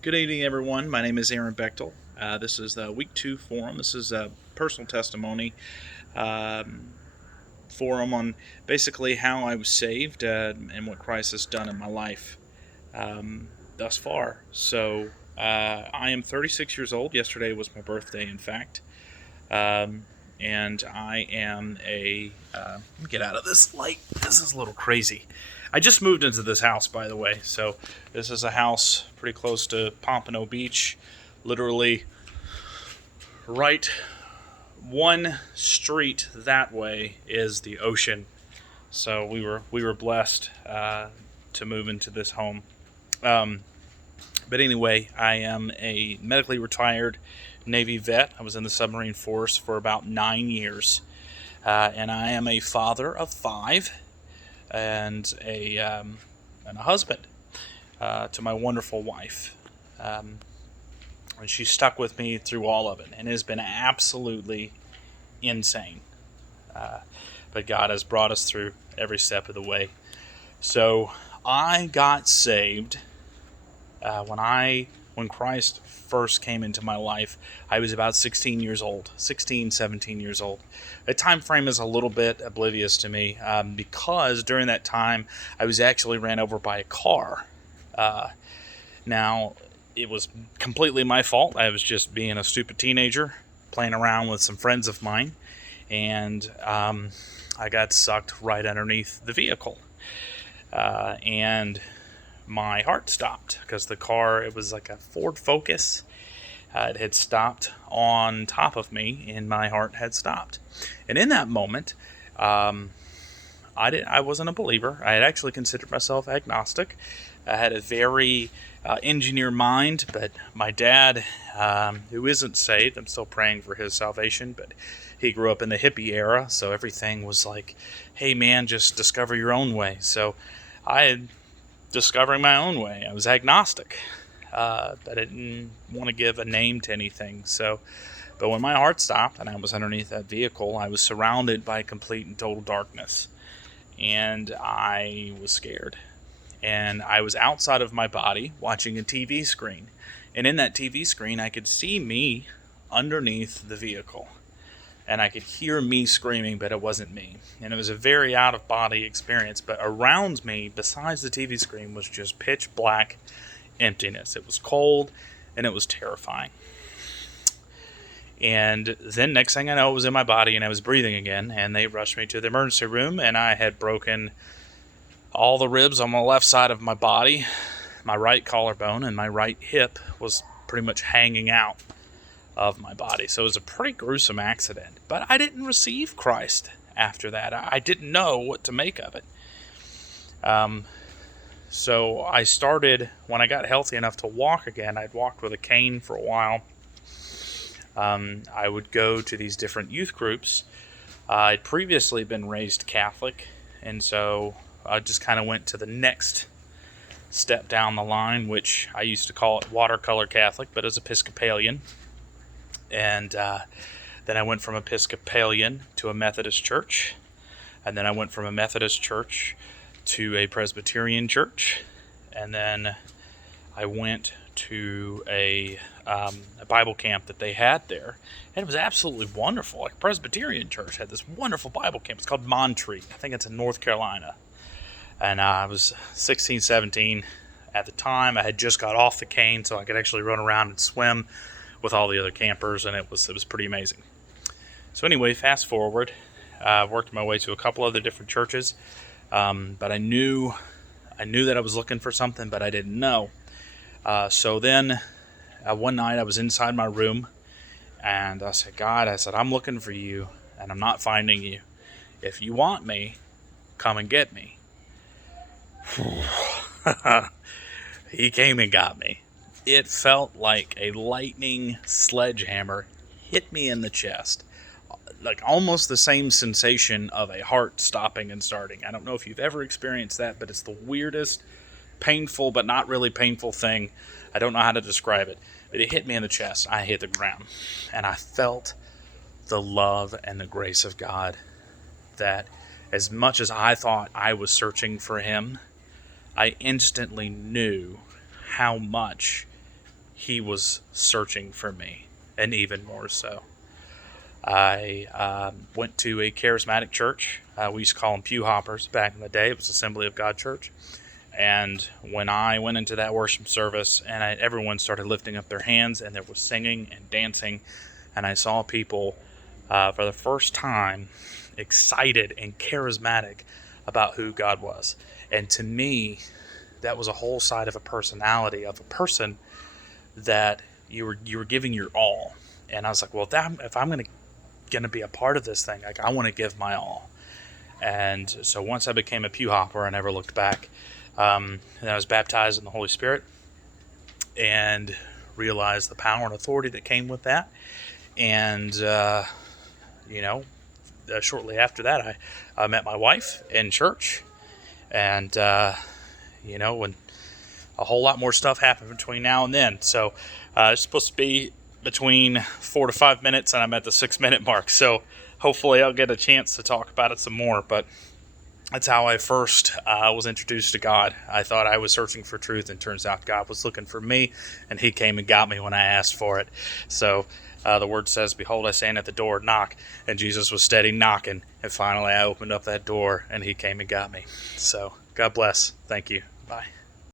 Good evening, everyone. My name is Aaron Bechtel. This is the Week 2 forum. This is a personal testimony um, forum on basically how I was saved and what Christ has done in my life thus far. I am 36 years old. Yesterday was my birthday, in fact. Um, and I am get out of this light. This is a little crazy. I just moved into this house, by the way. So this is a house pretty close to Pompano Beach. Literally right one street that way is the ocean. So we were blessed to move into this home. Um, but anyway, I am a medically retired Navy vet. I was in the submarine force for about 9 years. And I am a father of five and a husband to my wonderful wife. Um, and she stuck with me through all of it and has been absolutely insane. Uh, but God has brought us through every step of the way. So I got saved when Christ first came into my life. I was about 16 years old, 16, 17 years old. The time frame is a little bit oblivious to me because during that time I was actually ran over by a car. Uh, Now, it was completely my fault. I was just being a stupid teenager, playing around with some friends of mine, and I got sucked right underneath the vehicle. And my heart stopped because the car, it was like a Ford Focus. It had stopped on top of me, and my heart had stopped. And in that moment, um, I wasn't a believer. I had actually considered myself agnostic. I had a very engineer mind, but my dad, who isn't saved, I'm still praying for his salvation, but he grew up in the hippie era, so everything was like, hey man, just discover your own way. So I had discovering my own way. I was agnostic, but I didn't want to give a name to anything. But when my heart stopped and I was underneath that vehicle, I was surrounded by complete and total darkness, and I was scared. And I was outside of my body watching a TV screen. And in that TV screen, I could see me underneath the vehicle. And I could hear me screaming, but it wasn't me. And it was a very out of body experience. But around me, besides the TV screen, was just pitch black emptiness. It was cold and it was terrifying. And then next thing I know, it was in my body and I was breathing again. And they rushed me to the emergency room, and I had broken all the ribs on the left side of my body. My right collarbone and my right hip was pretty much hanging out of my body. So it was a pretty gruesome accident. But I didn't receive Christ after that. I didn't know what to make of it. So I started, when I got healthy enough to walk again, I'd walked with a cane for a while. I would go to these different youth groups. I'd previously been raised Catholic, and so I just kind of went to the next step down the line, which I used to call it watercolor Catholic, but as Episcopalian. And then I went from Episcopalian to a Methodist church. And then I went from a Methodist church to a Presbyterian church. And then I went to a Bible camp that they had there. And it was absolutely wonderful. Like, Presbyterian church had this wonderful Bible camp. It's called Montreat. I think it's in North Carolina. And I was 16, 17 at the time. I had just got off the cane, so I could actually run around and swim with all the other campers, and it was pretty amazing. So anyway, fast forward, I worked my way to a couple other different churches, but I knew that I was looking for something, but I didn't know. So then one night I was inside my room, and I said, God, I'm looking for you, and I'm not finding you. If you want me, come and get me. He came and got me. It felt like a lightning sledgehammer hit me in the chest. Like almost the same sensation of a heart stopping and starting. I don't know if you've ever experienced that, but it's the weirdest, painful, but not really painful thing. I don't know how to describe it, but it hit me in the chest. I hit the ground, and I felt the love and the grace of God, that as much as I thought I was searching for Him, I instantly knew how much he was searching for me, and even more so. I went to a charismatic church. We used to call them pew hoppers back in the day. It was Assembly of God Church. And when I went into that worship service, and everyone started lifting up their hands, and there was singing and dancing, and I saw people for the first time excited and charismatic about who God was. And to me, that was a whole side of a personality of a person that you were giving your all. And I was like, well, if I'm gonna be a part of this thing, like, I want to give my all. And so once I became a pew hopper, I never looked back. And I was baptized in the Holy Spirit and realized the power and authority that came with that. And shortly after that, I met my wife in church, and when a whole lot more stuff happened between now and then. So it's supposed to be between 4 to 5 minutes, and I'm at the 6-minute mark. So hopefully I'll get a chance to talk about it some more. But that's how I first was introduced to God. I thought I was searching for truth, and turns out God was looking for me, and he came and got me when I asked for it. So the word says, behold, I stand at the door and knock, and Jesus was steady knocking, and finally I opened up that door, and he came and got me. So God bless. Thank you. Bye.